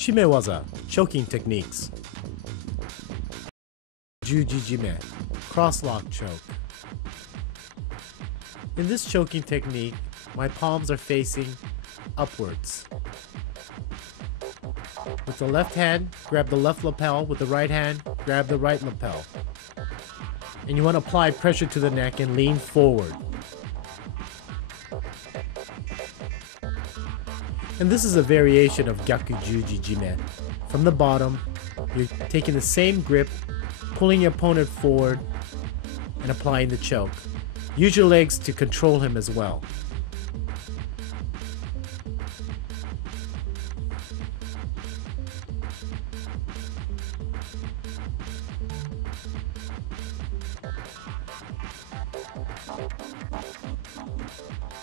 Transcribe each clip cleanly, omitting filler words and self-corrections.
Shimewaza, choking techniques. Jujijime, cross-lock choke. In this choking technique, my palms are facing upwards. With the left hand, grab the left lapel. With the right hand, grab the right lapel. And you want to apply pressure to the neck and lean forward. And this is a variation of Gyaku Jujijime. From the bottom, you're taking the same grip, pulling your opponent forward, and applying the choke. Use your legs to control him as well.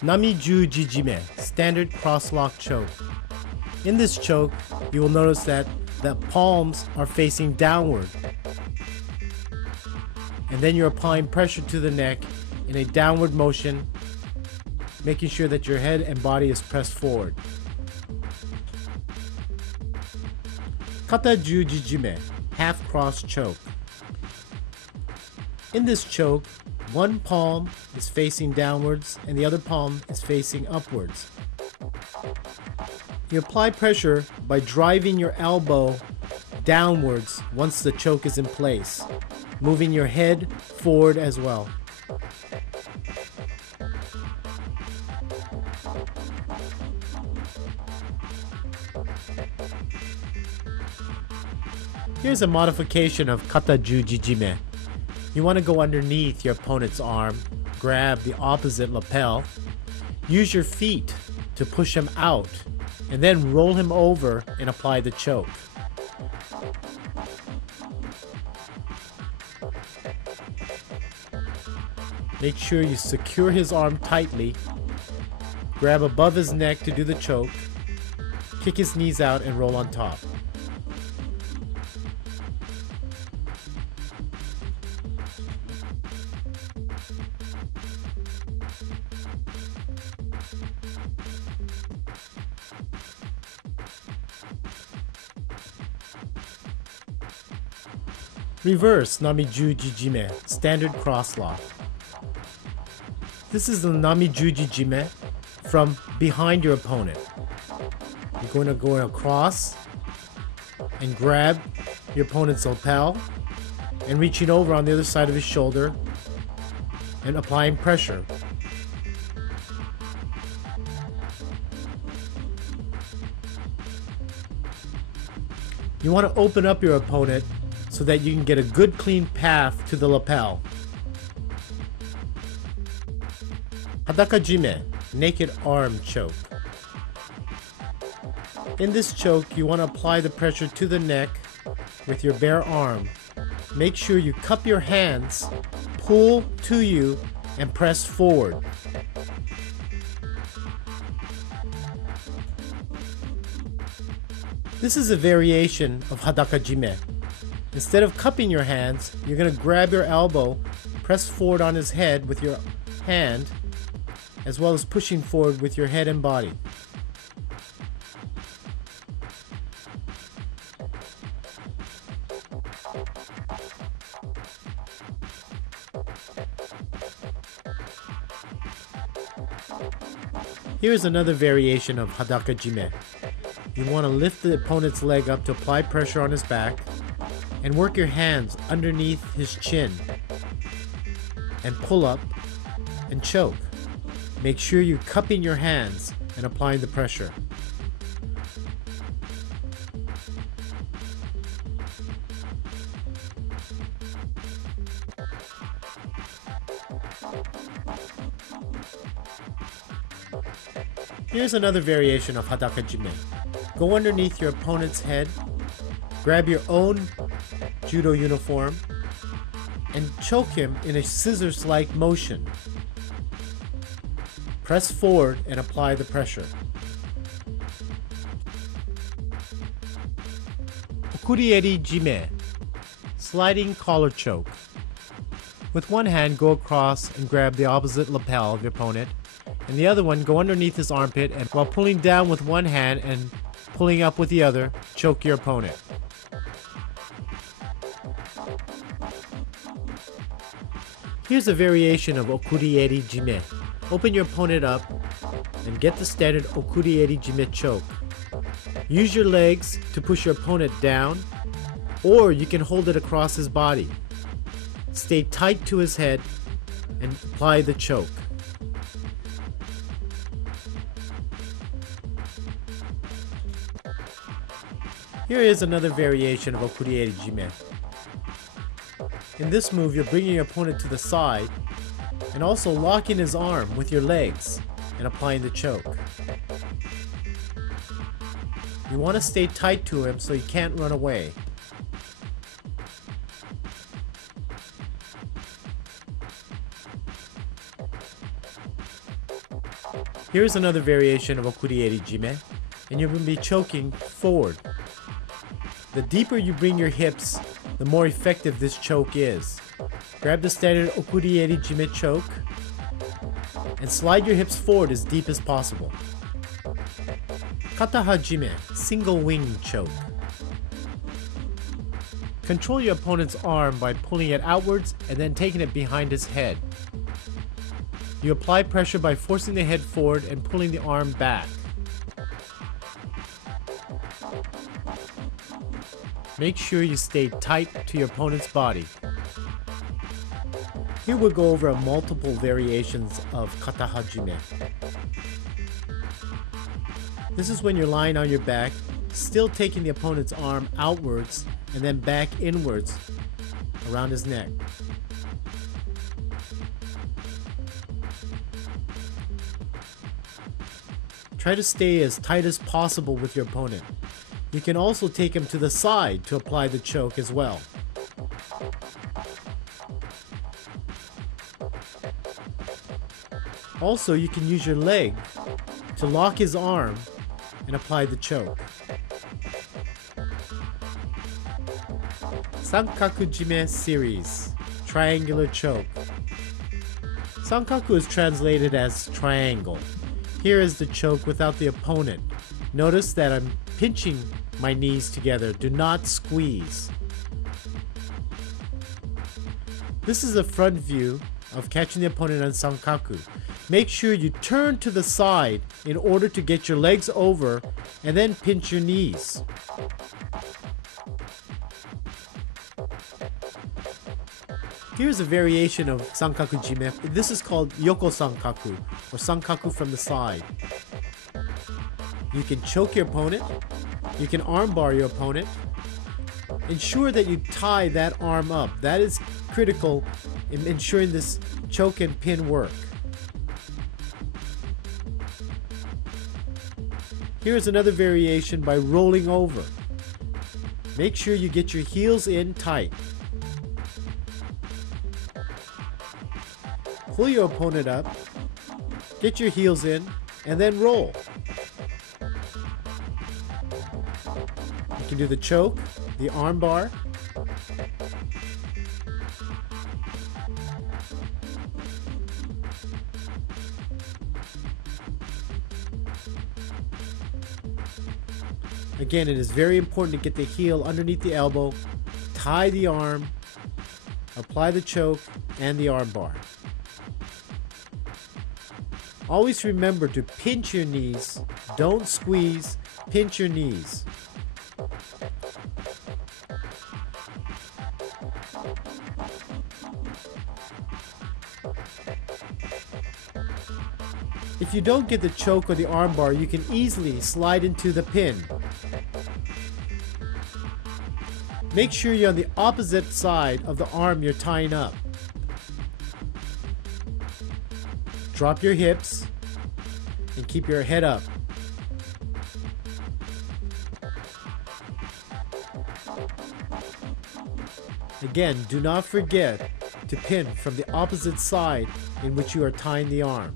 Nami Jujijime, standard cross-lock choke. In this choke, you will notice that the palms are facing downward. And then you're applying pressure to the neck in a downward motion, making sure that your head and body is pressed forward. Kata Jujijime, half cross choke. In this choke, one palm is facing downwards and the other palm is facing upwards. You apply pressure by driving your elbow downwards once the choke is in place, moving your head forward as well. Here's a modification of Kata Jujijime. You want to go underneath your opponent's arm, grab the opposite lapel, use your feet to push him out, and then roll him over and apply the choke. Make sure you secure his arm tightly, grab above his neck to do the choke, kick his knees out and roll on top. Reverse Nami Jujijime, standard cross-lock. This is the Nami Jujijime from behind your opponent. You're going to go across and grab your opponent's lapel and reaching over on the other side of his shoulder and applying pressure. You want to open up your opponent so that you can get a good clean path to the lapel. Hadakajime, naked arm choke. In this choke, you want to apply the pressure to the neck with your bare arm. Make sure you cup your hands, pull to you, and press forward. This is a variation of Hadakajime. Instead of cupping your hands, you're going to grab your elbow, press forward on his head with your hand, as well as pushing forward with your head and body. Here's another variation of Hadakajime. You want to lift the opponent's leg up to apply pressure on his back and work your hands underneath his chin and pull up and choke. Make sure you're cupping your hands and applying the pressure. Here's another variation of Hadakajime. Go underneath your opponent's head, grab your own judo uniform, and choke him in a scissors-like motion. Press forward and apply the pressure. Okurieri Jime, sliding collar choke. With one hand, go across and grab the opposite lapel of your opponent, and the other one go underneath his armpit and while pulling down with one hand and pulling up with the other, choke your opponent. Here's a variation of okurieri jime. Open your opponent up and get the standard okurieri jime choke. Use your legs to push your opponent down, or you can hold it across his body. Stay tight to his head and apply the choke. Here is another variation of okurieri jime. In this move, you're bringing your opponent to the side and also locking his arm with your legs and applying the choke. You want to stay tight to him so he can't run away. Here's another variation of okurieri jime, and you're going to be choking forward. The deeper you bring your hips, the more effective this choke is. Grab the standard okurieri jime choke and slide your hips forward as deep as possible. Kata hajime, single wing choke. Control your opponent's arm by pulling it outwards and then taking it behind his head. You apply pressure by forcing the head forward and pulling the arm back. Make sure you stay tight to your opponent's body. Here we'll go over multiple variations of kata hajime. This is when you're lying on your back, still taking the opponent's arm outwards and then back inwards around his neck. Try to stay as tight as possible with your opponent. You can also take him to the side to apply the choke as well. Also, you can use your leg to lock his arm and apply the choke. Sankaku jime series, triangular choke. Sankaku is translated as triangle. Here is the choke without the opponent. Notice that I'm pinching my knees together. Do not squeeze. This is a front view of catching the opponent on Sankaku. Make sure you turn to the side in order to get your legs over and then pinch your knees. Here's a variation of Sankaku jime. This is called Yoko Sankaku, or Sankaku from the side. You can choke your opponent. You can armbar your opponent. Ensure that you tie that arm up. That is critical in ensuring this choke and pin work. Here's another variation by rolling over. Make sure you get your heels in tight. Pull your opponent up, get your heels in, and then roll. You can do the choke, the arm bar. Again, it is very important to get the heel underneath the elbow, tie the arm, apply the choke, and the arm bar. Always remember to pinch your knees. Don't squeeze, pinch your knees. If you don't get the choke or the arm bar, you can easily slide into the pin. Make sure you're on the opposite side of the arm you're tying up. Drop your hips and keep your head up. Again, do not forget to pin from the opposite side in which you are tying the arm.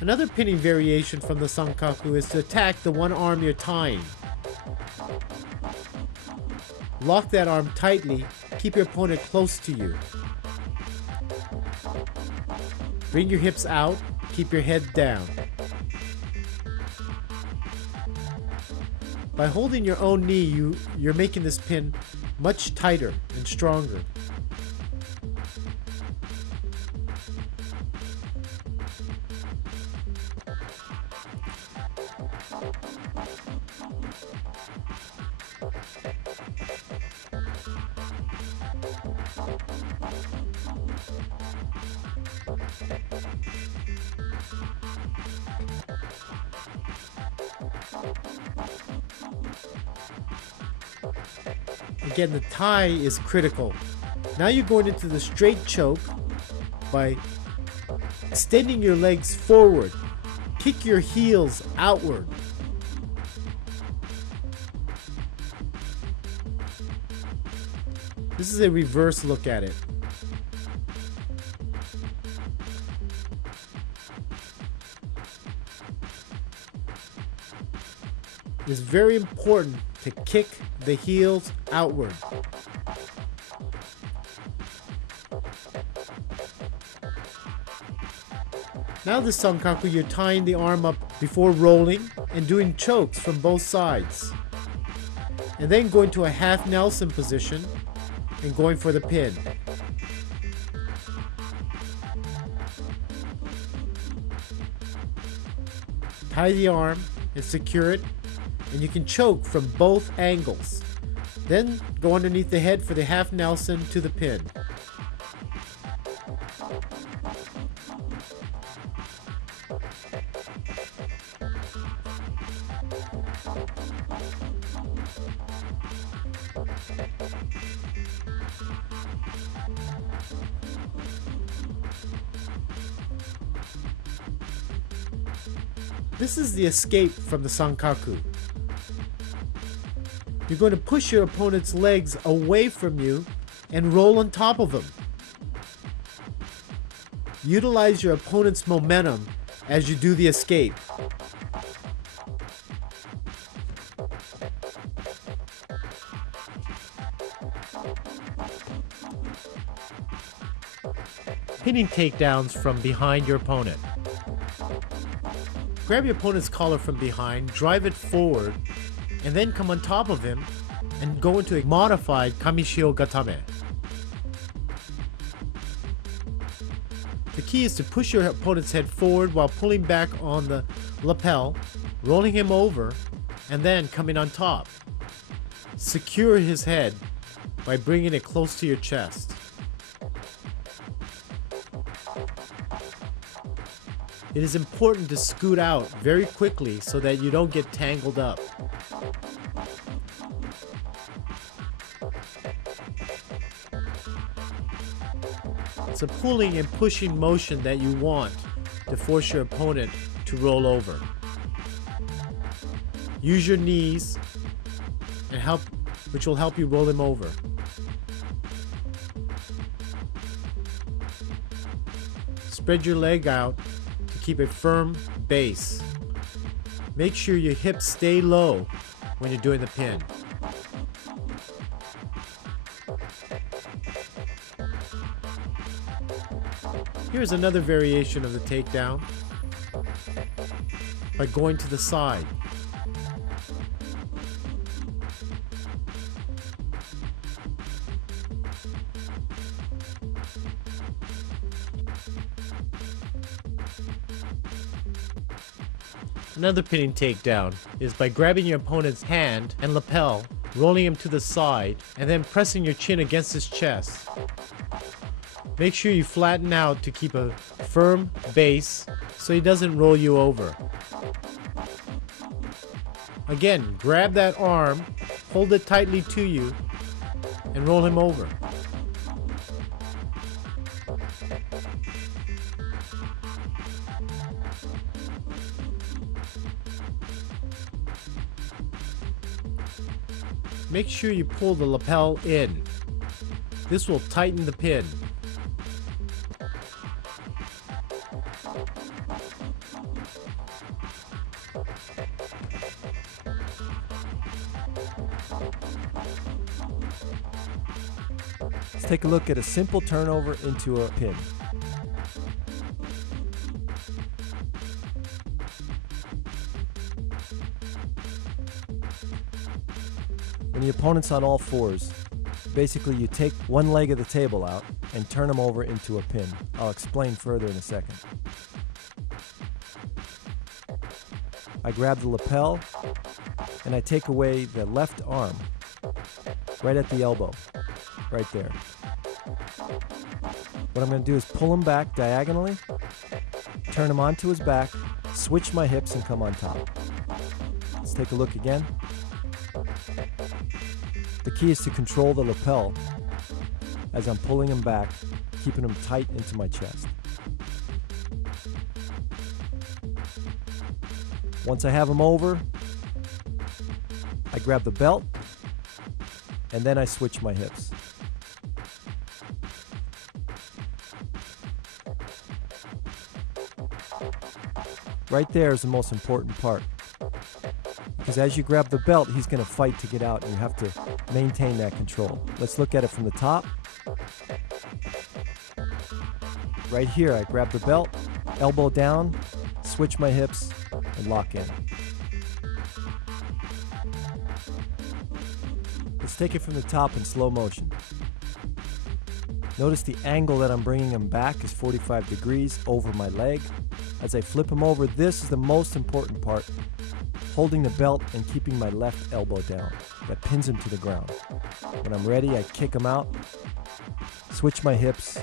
Another pinning variation from the Sankaku is to attack the one arm you're tying. Lock that arm tightly, keep your opponent close to you. Bring your hips out, keep your head down. By holding your own knee, you're making this pin much tighter and stronger. Again, the tie is critical. Now you're going into the straight choke by extending your legs forward. Kick your heels outward. This is a reverse look at it. It's very important to kick the heels outward. Now the Sankaku, you're tying the arm up before rolling and doing chokes from both sides. And then going to a half Nelson position and going for the pin. Tie the arm and secure it, and you can choke from both angles. Then go underneath the head for the half Nelson to the pin. This is the escape from the Sankaku. You're going to push your opponent's legs away from you and roll on top of them. Utilize your opponent's momentum as you do the escape. Pinning takedowns from behind your opponent. Grab your opponent's collar from behind, drive it forward, and then come on top of him and go into a modified Kamishio Gatame. The key is to push your opponent's head forward while pulling back on the lapel, rolling him over, and then coming on top. Secure his head by bringing it close to your chest. It is important to scoot out very quickly so that you don't get tangled up. It's a pulling and pushing motion that you want to force your opponent to roll over. Use your knees and which will help you roll him over. Spread your leg out to keep a firm base. Make sure your hips stay low when you're doing the pin. Here's another variation of the takedown by going to the side. Another pinning takedown is by grabbing your opponent's hand and lapel, rolling him to the side, and then pressing your chin against his chest. Make sure you flatten out to keep a firm base so he doesn't roll you over. Again, grab that arm, hold it tightly to you, and roll him over. Make sure you pull the lapel in. This will tighten the pin. Let's take a look at a simple turnover into a pin. When the opponent's on all fours, basically you take one leg of the table out and turn them over into a pin. I'll explain further in a second. I grab the lapel and I take away the left arm right at the elbow, right there. What I'm going to do is pull him back diagonally, turn him onto his back, switch my hips and come on top. Let's take a look again. The key is to control the lapel as I'm pulling him back, keeping him tight into my chest. Once I have him over, I grab the belt and then I switch my hips. Right there is the most important part, because as you grab the belt, he's going to fight to get out and you have to maintain that control. Let's look at it from the top. Right here, I grab the belt, elbow down, switch my hips, and lock in. Let's take it from the top in slow motion. Notice the angle that I'm bringing him back is 45 degrees over my leg. As I flip him over, this is the most important part, holding the belt and keeping my left elbow down. That pins him to the ground. When I'm ready, I kick him out, switch my hips,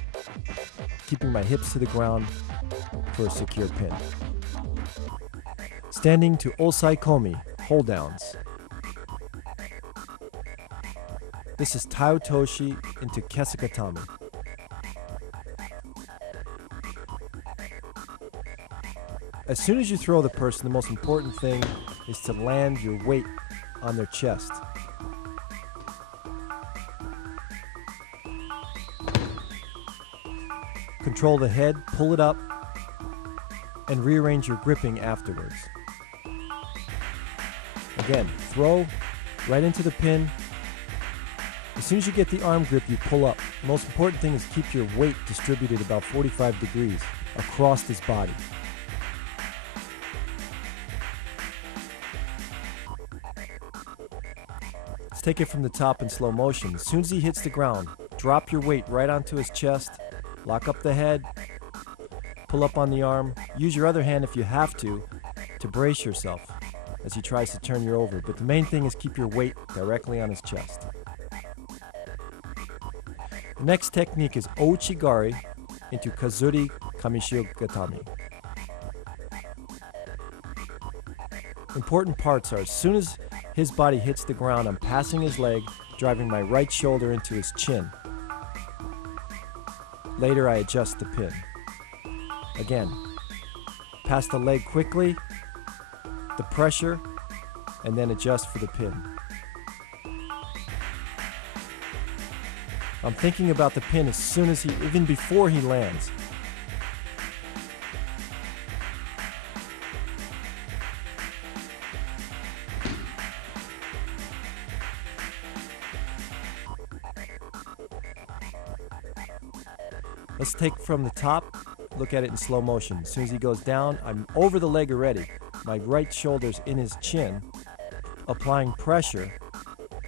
keeping my hips to the ground for a secure pin. Standing to Osai Komi, hold downs. This is Tao Toshi into Kesugatami. As soon as you throw the person, the most important thing is to land your weight on their chest. Control the head, pull it up, and rearrange your gripping afterwards. Again, throw right into the pin. As soon as you get the arm grip, you pull up. The most important thing is keep your weight distributed about 45 degrees across his body. Let's take it from the top in slow motion. As soon as he hits the ground, drop your weight right onto his chest, lock up the head, pull up on the arm. Use your other hand if you have to brace yourself as he tries to turn you over. But the main thing is keep your weight directly on his chest. The next technique is Ouchigari into Kazuri Kamishiogatami. Important parts are, as soon as his body hits the ground, I'm passing his leg, driving my right shoulder into his chin. Later, I adjust the pin. Again, pass the leg quickly, the pressure, and then adjust for the pin. I'm thinking about the pin as soon as even before he lands. Let's take from the top, look at it in slow motion. As soon as he goes down, I'm over the leg already. My right shoulder's in his chin, applying pressure,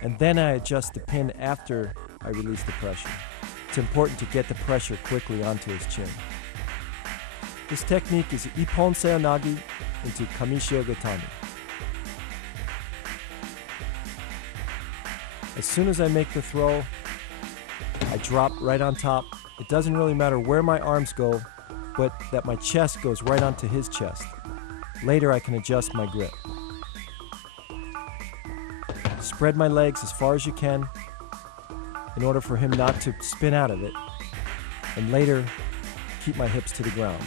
and then I adjust the pin after I release the pressure. It's important to get the pressure quickly onto his chin. This technique is Ippon Seonagi into Kamishiogatami. As soon as I make the throw, I drop right on top. It doesn't really matter where my arms go, but that my chest goes right onto his chest. Later I can adjust my grip. Spread my legs as far as you can in order for him not to spin out of it, and later keep my hips to the ground.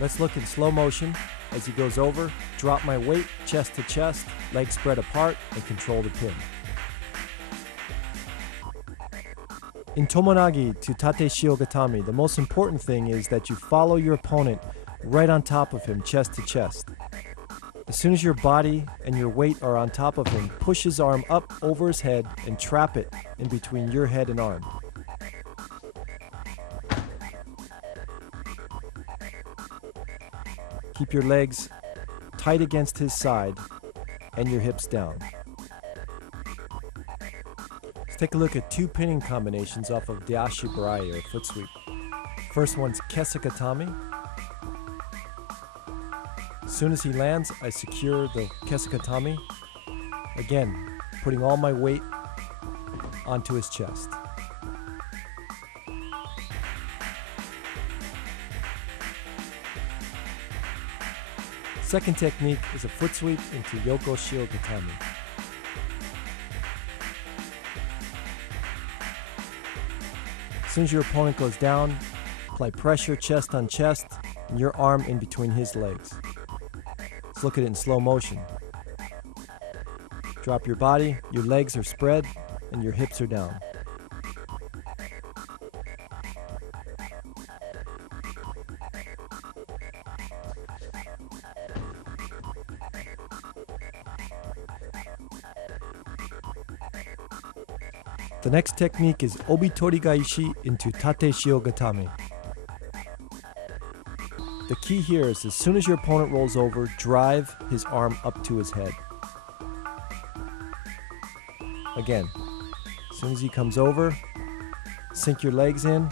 Let's look in slow motion as he goes over, drop my weight chest to chest, legs spread apart, and control the pin. In Tomonagi to Tate Shiogatami, the most important thing is that you follow your opponent right on top of him, chest to chest. As soon as your body and your weight are on top of him, push his arm up over his head and trap it in between your head and arm. Keep your legs tight against his side and your hips down. Let's take a look at two pinning combinations off of Dashi Barai, or foot sweep. First one's Kesakatami. As soon as he lands, I secure the Kesakatami, again, putting all my weight onto his chest. Second technique is a foot sweep into Yoko Shiogatami. As soon as your opponent goes down, apply pressure chest on chest and your arm in between his legs. Let's look at it in slow motion. Drop your body, your legs are spread, and your hips are down. The next technique is Obitori Gaishi into Tate Shiogatami. The key here is as soon as your opponent rolls over, drive his arm up to his head. Again, as soon as he comes over, sink your legs in,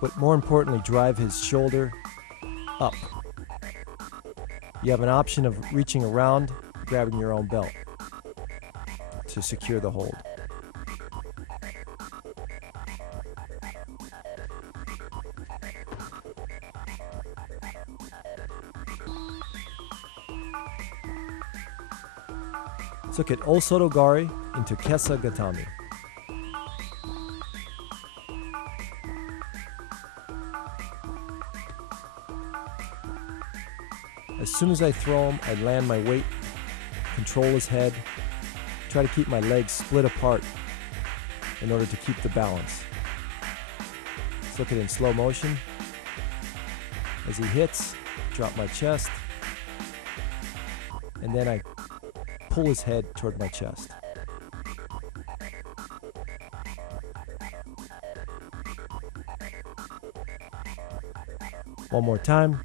but more importantly, drive his shoulder up. You have an option of reaching around, grabbing your own belt to secure the hold. Let's look at Osotogari into Kesa Gatami. As soon as I throw him, I land my weight, control his head, try to keep my legs split apart in order to keep the balance. Let's look at it in slow motion. As he hits, drop my chest, and then I pull his head toward my chest. One more time.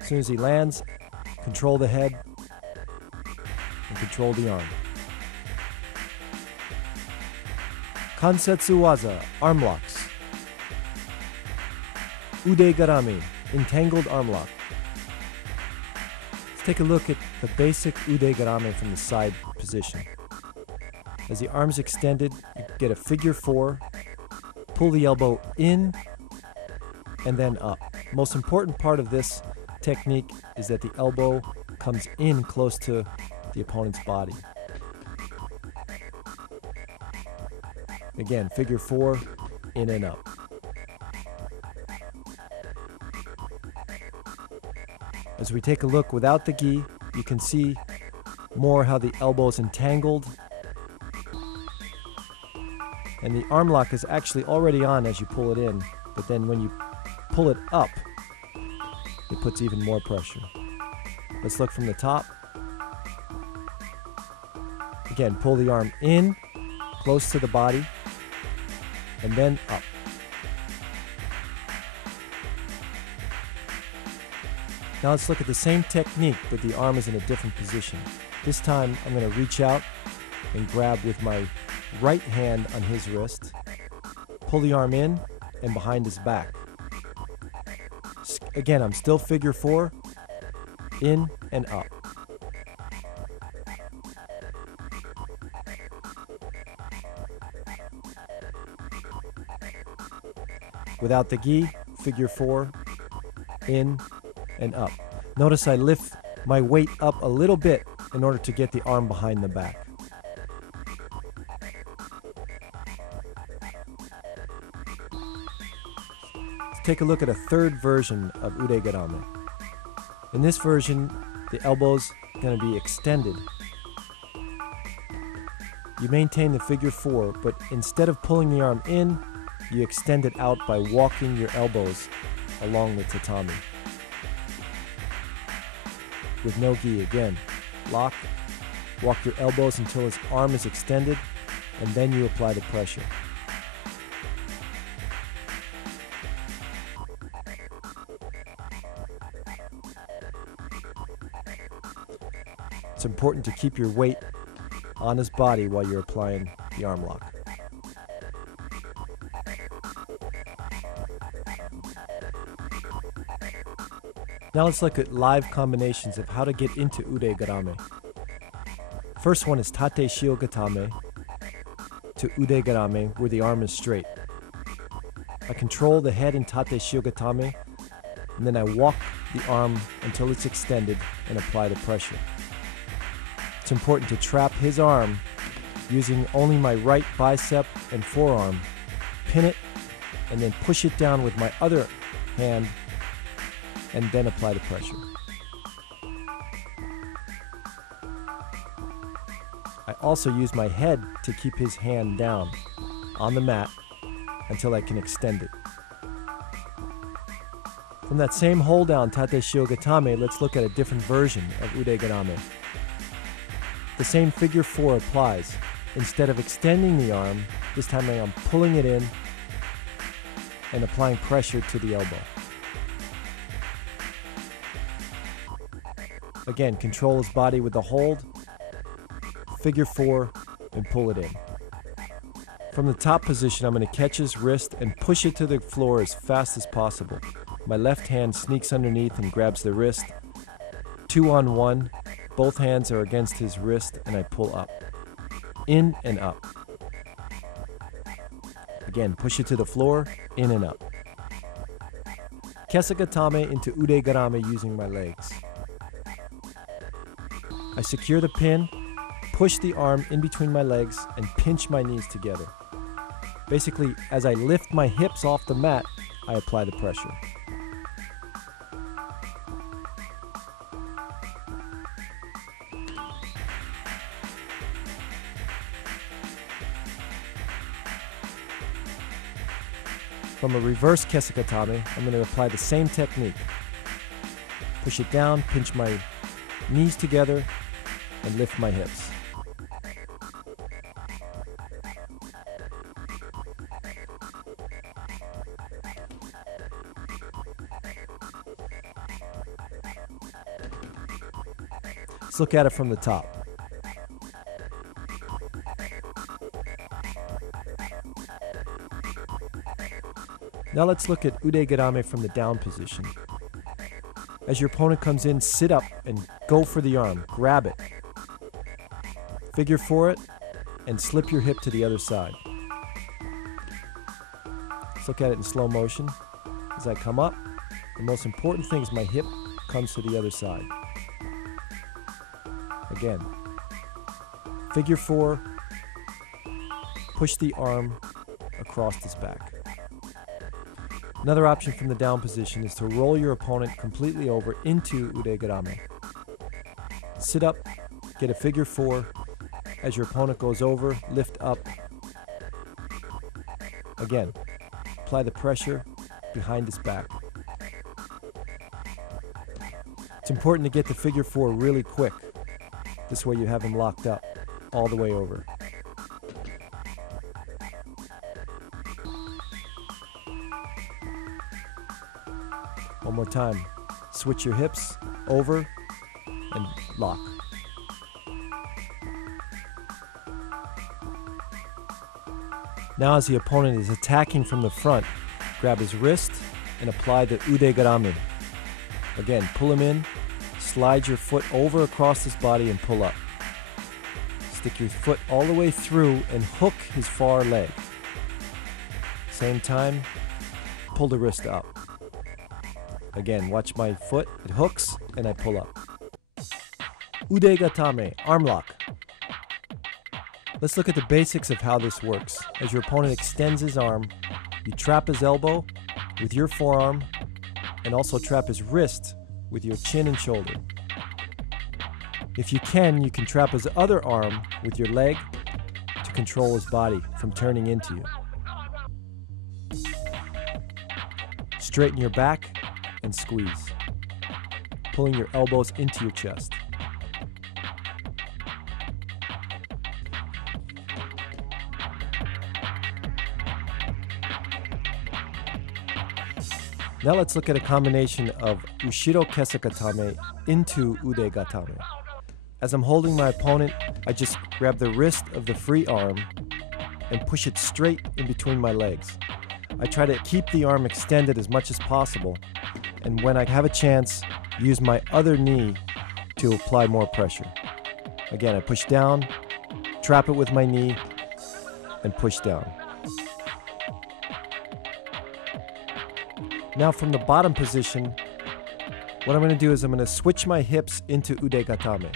As soon as he lands, control the head and control the arm. Kansetsu Waza, arm locks. Ude Garami, entangled arm lock. Let's take a look at the basic Ude Garame from the side position. As the arm's extended, you get a figure 4, pull the elbow in and then up. Most important part of this technique is that the elbow comes in close to the opponent's body. Again, figure 4, in and up. As we take a look without the gi, you can see more how the elbow is entangled. And the arm lock is actually already on as you pull it in, but then when you pull it up, it puts even more pressure. Let's look from the top. Again, pull the arm in, close to the body, and then up. Now let's look at the same technique, but the arm is in a different position. This time I'm going to reach out and grab with my right hand on his wrist, pull the arm in and behind his back. Again, I'm still figure 4, in and up. Without the gi, figure 4, in and up. Notice I lift my weight up a little bit in order to get the arm behind the back. Let's take a look at a third version of Ude Garame. In this version, the elbow's going to be extended. You maintain the figure 4, but instead of pulling the arm in, you extend it out by walking your elbows along the tatami. with no gi. Again, lock, walk your elbows until his arm is extended, and then you apply the pressure. It's important to keep your weight on his body while you're applying the arm lock. Now let's look at live combinations of how to get into Ude Garame. First one is Tate Shio Gatame to Ude Garame, where the arm is straight. I control the head in Tate Shio Gatame, and then I walk the arm until it's extended and apply the pressure. It's important to trap his arm using only my right bicep and forearm, pin it, and then push it down with my other hand, and then apply the pressure. I also use my head to keep his hand down on the mat until I can extend it. From that same hold down, Tate Shio Gatame, let's look at a different version of Ude Garame. The same figure 4 applies. Instead of extending the arm, this time I'm pulling it in and applying pressure to the elbow. Again, control his body with the hold, figure 4, and pull it in. From the top position, I'm going to catch his wrist and push it to the floor as fast as possible. My left hand sneaks underneath and grabs the wrist. 2-on-1, both hands are against his wrist, and I pull up. In and up. Again, push it to the floor, in and up. Kesagatame into Ude Garame using my legs. I secure the pin, push the arm in between my legs, and pinch my knees together. Basically, as I lift my hips off the mat, I apply the pressure. From a reverse kesagatame, I'm going to apply the same technique. Push it down, pinch my knees together, and lift my hips. Let's look at it from the top. Now let's look at Ude Garame from the down position. As your opponent comes in, sit up and go for the arm. Grab it. Figure 4 it, and slip your hip to the other side. Let's look at it in slow motion. As I come up, the most important thing is my hip comes to the other side. Again, figure 4, push the arm across his back. Another option from the down position is to roll your opponent completely over into Ude Garame. Sit up, get a figure 4. As your opponent goes over, lift up. Again, apply the pressure behind his back. It's important to get the figure 4 really quick. This way you have him locked up all the way over. One more time. Switch your hips over and lock. Now as the opponent is attacking from the front, grab his wrist and apply the Ude Garame. Again, pull him in, slide your foot over across his body and pull up. Stick your foot all the way through and hook his far leg. Same time, pull the wrist up. Again, watch my foot, it hooks, and I pull up. Ude Gatame, arm lock. Let's look at the basics of how this works. As your opponent extends his arm, you trap his elbow with your forearm and also trap his wrist with your chin and shoulder. If you can trap his other arm with your leg to control his body from turning into you. Straighten your back and squeeze. pulling your elbows into your chest. Now let's look at a combination of Ushiro Kesagatame into Ude Gatame. As I'm holding my opponent, I just grab the wrist of the free arm and push it straight in between my legs. I try to keep the arm extended as much as possible, and when I have a chance, use my other knee to apply more pressure. Again, I push down, trap it with my knee, and push down. Now from the bottom position, what I'm going to do is I'm going to switch my hips into Ude Gatame.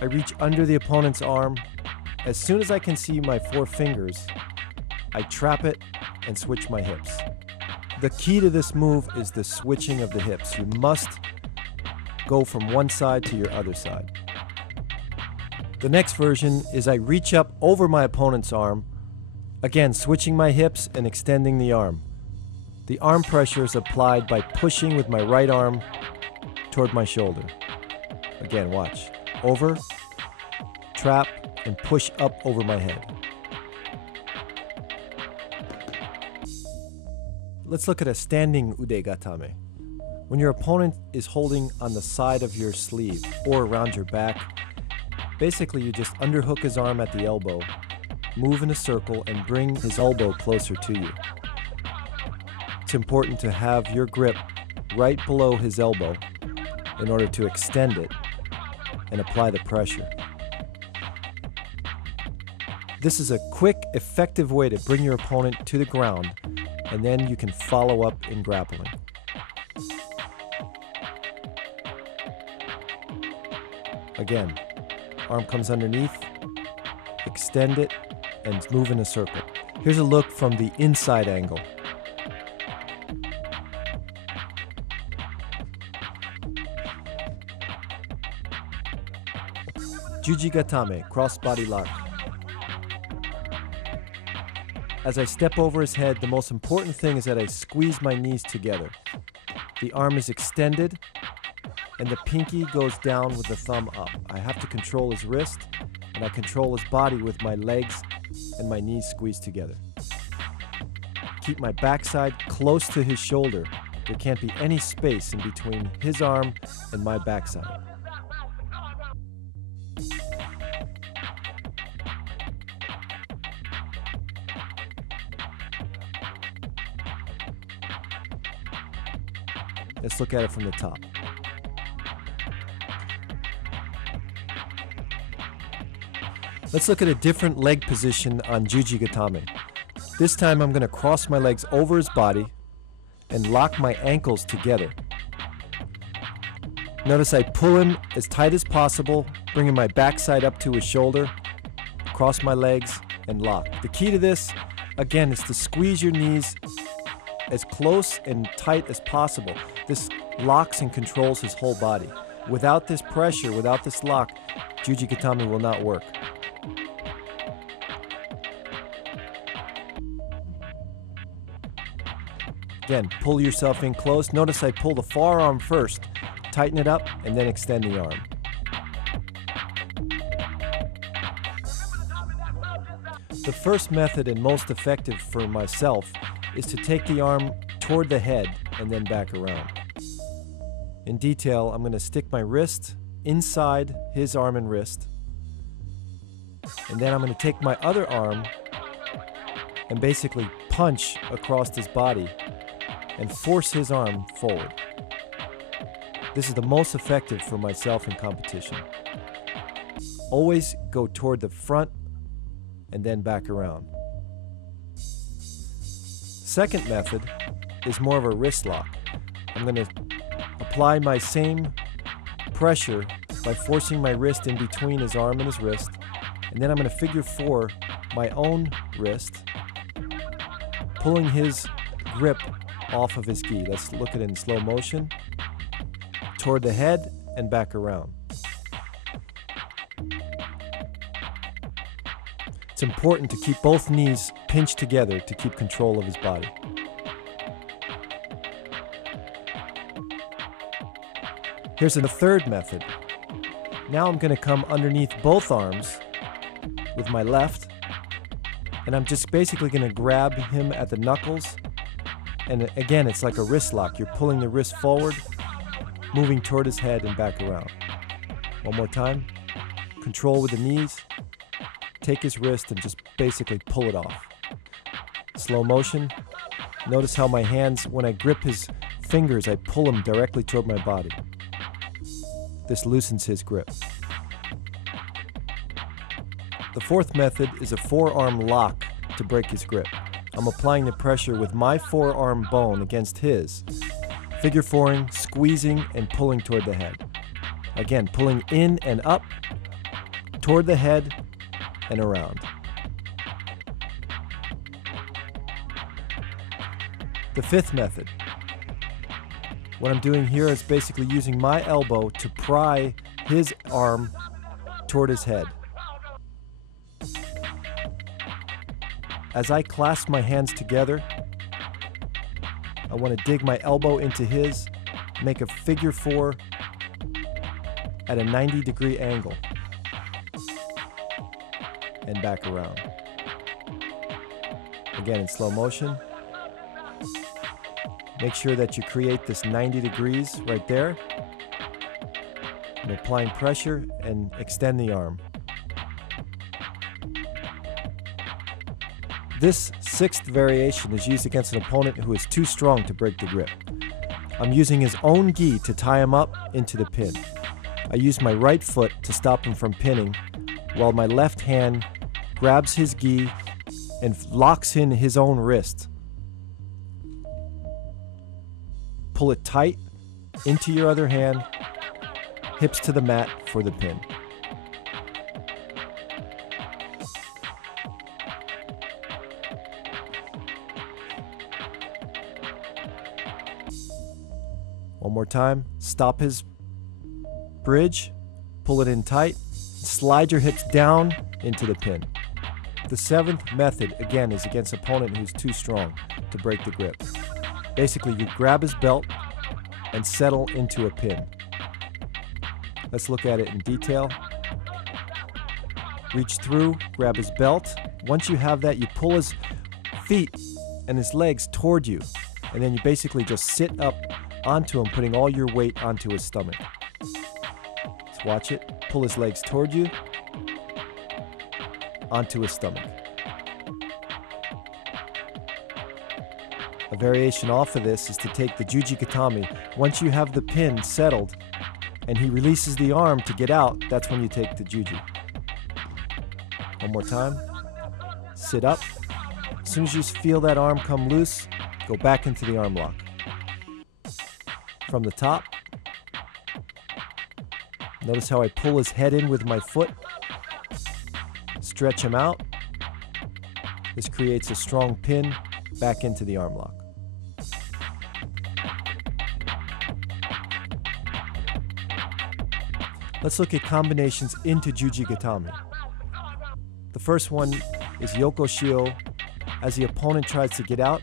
I reach under the opponent's arm. As soon as I can see my 4 fingers, I trap it and switch my hips. The key to this move is the switching of the hips. You must go from one side to your other side. The next version is I reach up over my opponent's arm, again switching my hips and extending the arm. The arm pressure is applied by pushing with my right arm toward my shoulder. Again, watch. Over, trap, and push up over my head. Let's look at a standing Ude Gatame. When your opponent is holding on the side of your sleeve or around your back, basically you just underhook his arm at the elbow, move in a circle, and bring his elbow closer to you. It's important to have your grip right below his elbow in order to extend it and apply the pressure. This is a quick, effective way to bring your opponent to the ground, and then you can follow up in grappling. Again, arm comes underneath, extend it, and move in a circle. Here's a look from the inside angle. Juji Gatame, cross-body lock. As I step over his head, the most important thing is that I squeeze my knees together. The arm is extended, and the pinky goes down with the thumb up. I have to control his wrist, and I control his body with my legs and my knees squeezed together. Keep my backside close to his shoulder. There can't be any space in between his arm and my backside. Let's look at it from the top. Let's look at a different leg position on Juji Gatame. This time I'm going to cross my legs over his body and lock my ankles together. Notice I pull him as tight as possible, bringing my backside up to his shoulder, cross my legs, and lock. The key to this, again, is to squeeze your knees as close and tight as possible. This locks and controls his whole body. Without this pressure, without this lock, Juji Gatame will not work. Again, pull yourself in close. Notice I pull the forearm first, tighten it up, and then extend the arm. The first method and most effective for myself is to take the arm toward the head and then back around. In detail, I'm going to stick my wrist inside his arm and wrist, and then I'm going to take my other arm and basically punch across his body and force his arm forward. This is the most effective for myself in competition. Always go toward the front and then back around. Second method is more of a wrist lock. I'm going to apply my same pressure by forcing my wrist in between his arm and his wrist, and then I'm going to figure 4 my own wrist, pulling his grip off of his gi. Let's look at it in slow motion. Toward the head and back around. It's important to keep both knees pinched together to keep control of his body. Here's the third method. Now I'm going to come underneath both arms with my left, and I'm just basically going to grab him at the knuckles. And again, it's like a wrist lock. You're pulling the wrist forward, moving toward his head and back around. One more time. Control with the knees. Take his wrist and just basically pull it off. Slow motion. Notice how my hands, when I grip his fingers, I pull him directly toward my body. This loosens his grip. The fourth method is a forearm lock to break his grip. I'm applying the pressure with my forearm bone against his, figure fouring, squeezing, and pulling toward the head. Again, pulling in and up, toward the head, and around. The fifth method. What I'm doing here is basically using my elbow to pry his arm toward his head. As I clasp my hands together, I want to dig my elbow into his, make a figure four at a 90-degree angle, and back around. Again, in slow motion. Make sure that you create this 90 degrees right there. And applying pressure and extend the arm. This sixth variation is used against an opponent who is too strong to break the grip. I'm using his own gi to tie him up into the pin. I use my right foot to stop him from pinning, while my left hand grabs his gi and locks in his own wrist. Pull it tight into your other hand, hips to the mat for the pin. One more time. Stop his bridge, pull it in tight, slide your hips down into the pin. The seventh method, again, is against an opponent who's too strong to break the grip. Basically, you grab his belt and settle into a pin. Let's look at it in detail. Reach through, grab his belt. Once you have that, you pull his feet and his legs toward you, and then you basically just sit up onto him, putting all your weight onto his stomach. Let's watch it. Pull his legs toward you, onto his stomach. A variation off of this is to take the Jujigatami. Once you have the pin settled and he releases the arm to get out, that's when you take the Juji. One more time. Sit up. As soon as you feel that arm come loose, go back into the arm lock. From the top, notice how I pull his head in with my foot, stretch him out. This creates a strong pin back into the arm lock. Let's look at combinations into Jujigatami. The first one is Yoko Shio. As the opponent tries to get out,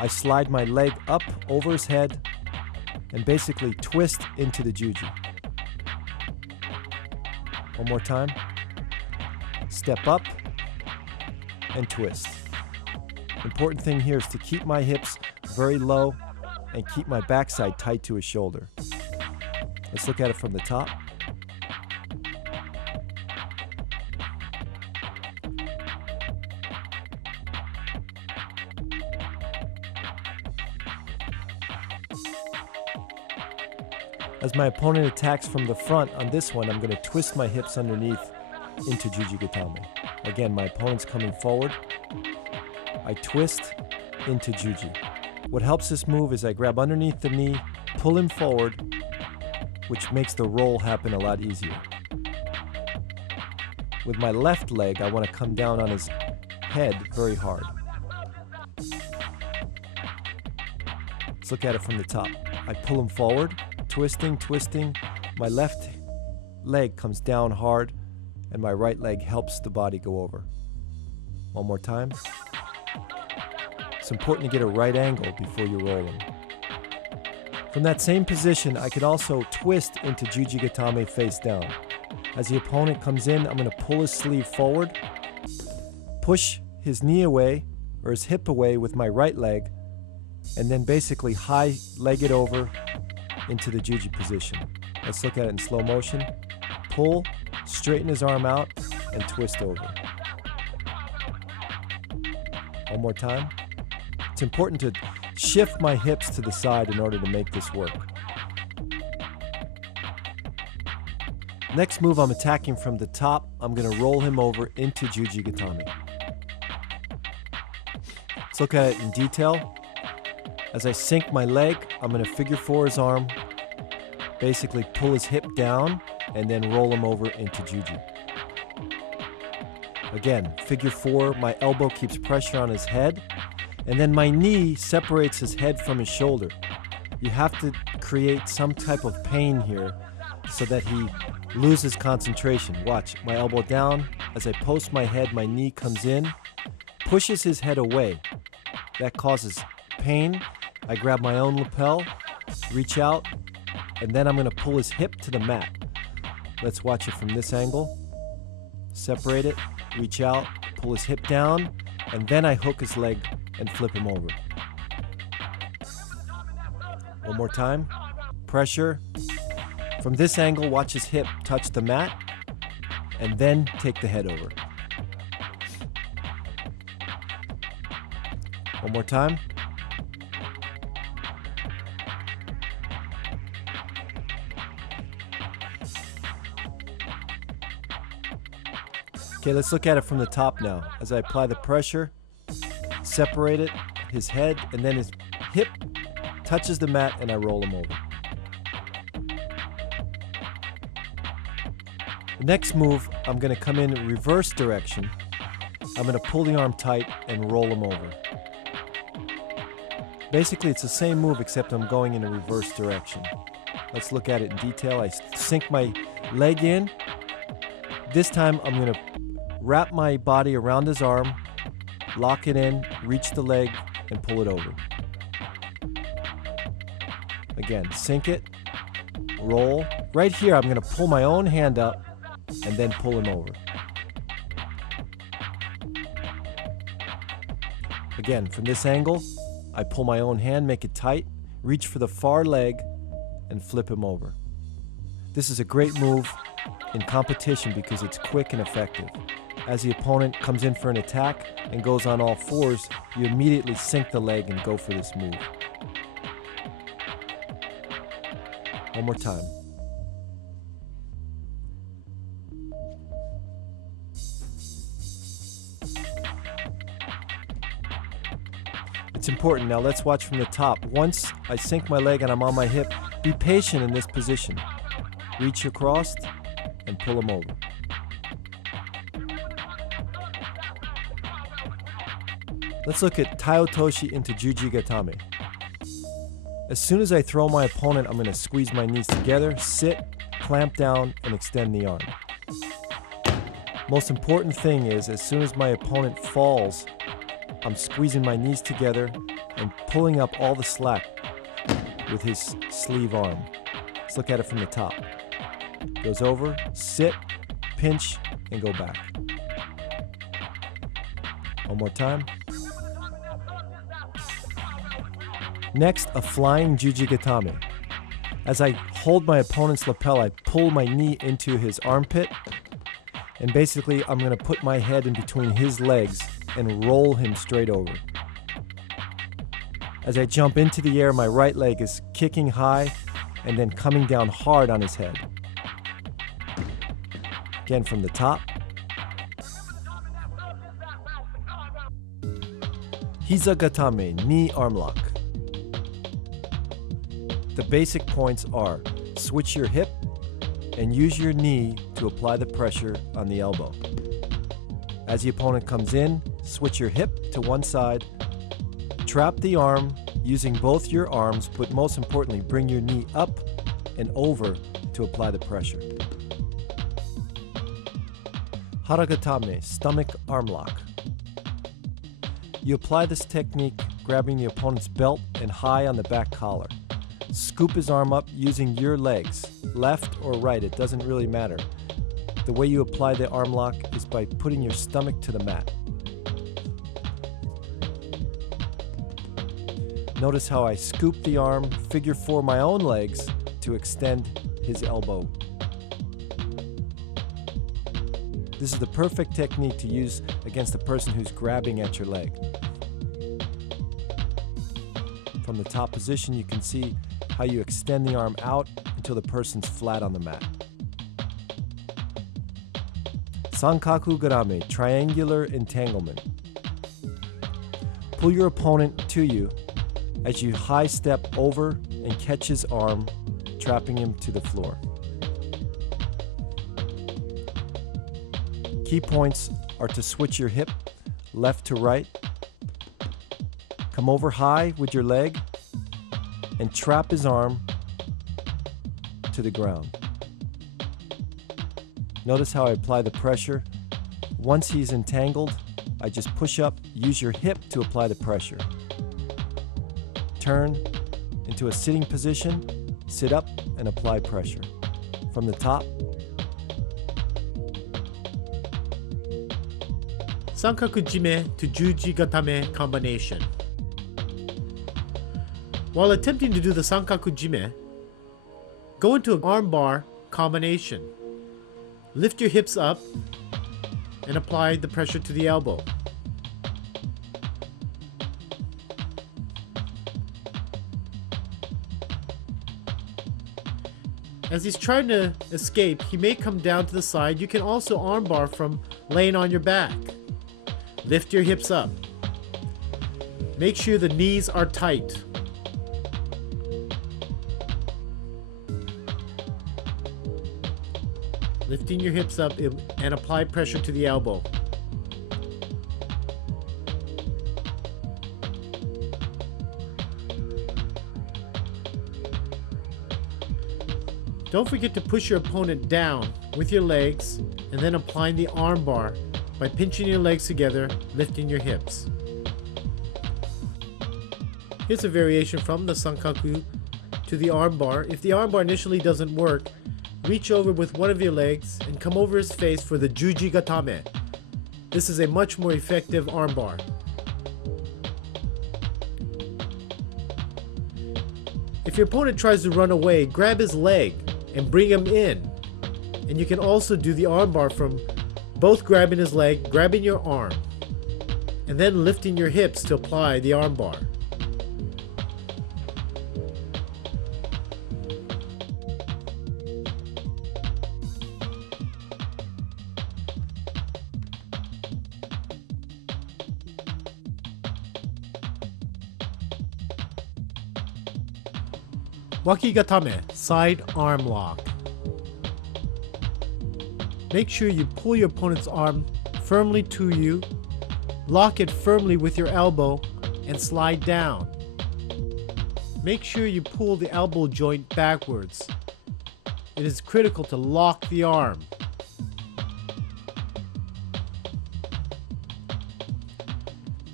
I slide my leg up over his head and basically twist into the Juji. One more time. Step up and twist. Important thing here is to keep my hips very low and keep my backside tight to his shoulder. Let's look at it from the top. As my opponent attacks from the front on this one, I'm going to twist my hips underneath into Jujigatami. Again, my opponent's coming forward. I twist into Juji. What helps this move is I grab underneath the knee, pull him forward, which makes the roll happen a lot easier. With my left leg, I want to come down on his head very hard. Let's look at it from the top. I pull him forward. Twisting, twisting. My left leg comes down hard, and my right leg helps the body go over. One more time. It's important to get a right angle before you roll him. From that same position, I could also twist into Jujigatame face down. As the opponent comes in, I'm going to pull his sleeve forward, push his knee away or his hip away with my right leg, and then basically high leg it over into the Juji position. Let's look at it in slow motion. Pull, straighten his arm out, and twist over. One more time. It's important to shift my hips to the side in order to make this work. Next move, I'm attacking from the top. I'm going to roll him over into Jujigatame. Let's look at it in detail. As I sink my leg, I'm going to figure four his arm, basically pull his hip down, and then roll him over into Juji. Again, figure four, my elbow keeps pressure on his head, and then my knee separates his head from his shoulder. You have to create some type of pain here so that he loses concentration. Watch, my elbow down. As I post my head, my knee comes in, pushes his head away. That causes pain. I grab my own lapel, reach out, and then I'm going to pull his hip to the mat. Let's watch it from this angle. Separate it, reach out, pull his hip down, and then I hook his leg and flip him over. One more time. Pressure. From this angle, watch his hip touch the mat, and then take the head over. One more time. Okay, let's look at it from the top now. As I apply the pressure, separate it, his head, and then his hip touches the mat, and I roll him over. The next move, I'm going to come in reverse direction. I'm going to pull the arm tight and roll him over. Basically, it's the same move except I'm going in a reverse direction. Let's look at it in detail. I sink my leg in. This time, I'm going to wrap my body around his arm, lock it in, reach the leg, and pull it over. Again, sink it, roll. Right here, I'm going to pull my own hand up and then pull him over. Again, from this angle, I pull my own hand, make it tight, reach for the far leg, and flip him over. This is a great move in competition because it's quick and effective. As the opponent comes in for an attack and goes on all fours, you immediately sink the leg and go for this move. One more time. It's important. Now let's watch from the top. Once I sink my leg and I'm on my hip, be patient in this position. Reach across and pull him over. Let's look at Taiotoshi into Jujigatame. As soon as I throw my opponent, I'm going to squeeze my knees together, sit, clamp down, and extend the arm. Most important thing is, as soon as my opponent falls, I'm squeezing my knees together and pulling up all the slack with his sleeve arm. Let's look at it from the top. Goes over, sit, pinch, and go back. One more time. Next, a flying Jujigatame. As I hold my opponent's lapel, I pull my knee into his armpit, and basically I'm going to put my head in between his legs and roll him straight over. As I jump into the air, my right leg is kicking high and then coming down hard on his head. Again from the top. Hizagatame, knee arm lock. The basic points are switch your hip and use your knee to apply the pressure on the elbow. As the opponent comes in, switch your hip to one side, trap the arm using both your arms, but most importantly, bring your knee up and over to apply the pressure. Haragatame, stomach arm lock. You apply this technique grabbing the opponent's belt and high on the back collar. Scoop his arm up using your legs, left or right, it doesn't really matter. The way you apply the arm lock is by putting your stomach to the mat. Notice how I scoop the arm, figure four my own legs to extend his elbow. This is the perfect technique to use against a person who's grabbing at your leg. From the top position, you can see how you extend the arm out until the person's flat on the mat. Sankaku garame, triangular entanglement. Pull your opponent to you as you high step over and catch his arm, trapping him to the floor. Key points are to switch your hip left to right, come over high with your leg, and trap his arm to the ground. Notice how I apply the pressure. Once he's entangled, I just push up, use your hip to apply the pressure. Turn into a sitting position, sit up, and apply pressure. From the top, Sankaku Jime to Juji Gatame combination. While attempting to do the Sankaku Jime, go into an armbar combination. Lift your hips up and apply the pressure to the elbow. As he's trying to escape, he may come down to the side. You can also armbar from laying on your back. Lift your hips up. Make sure the knees are tight. Lifting your hips up and apply pressure to the elbow. Don't forget to push your opponent down with your legs and then applying the arm bar by pinching your legs together, lifting your hips. Here's a variation from the Sankaku to the arm bar. If the arm bar initially doesn't work, reach over with one of your legs and come over his face for the Juji Gatame. This is a much more effective arm bar. If your opponent tries to run away, grab his leg and bring him in. And you can also do the arm bar from both grabbing his leg, grabbing your arm, and then lifting your hips to apply the arm bar. Wakigatame, side arm lock. Make sure you pull your opponent's arm firmly to you, lock it firmly with your elbow, and slide down. Make sure you pull the elbow joint backwards. It is critical to lock the arm.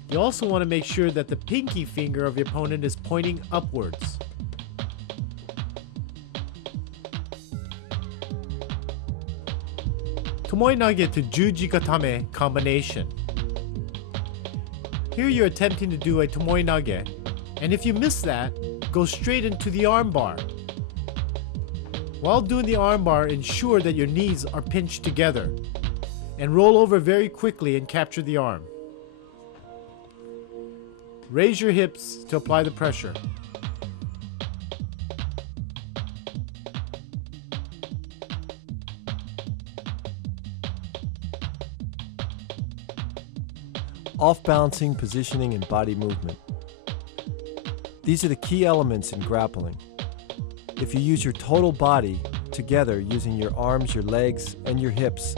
You also want to make sure that the pinky finger of your opponent is pointing upwards. Tomoe Nage to Juji Gatame combination. Here you're attempting to do a Tomoe Nage, and if you miss that, go straight into the arm bar. While doing the arm bar, ensure that your knees are pinched together, and roll over very quickly and capture the arm. Raise your hips to apply the pressure. Off-balancing, positioning, and body movement. These are the key elements in grappling. If you use your total body together using your arms, your legs, and your hips,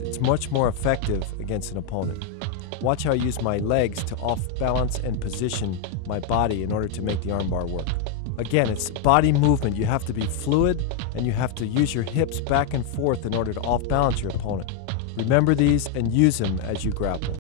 it's much more effective against an opponent. Watch how I use my legs to off-balance and position my body in order to make the armbar work. Again, it's body movement. You have to be fluid and you have to use your hips back and forth in order to off-balance your opponent. Remember these and use them as you grapple.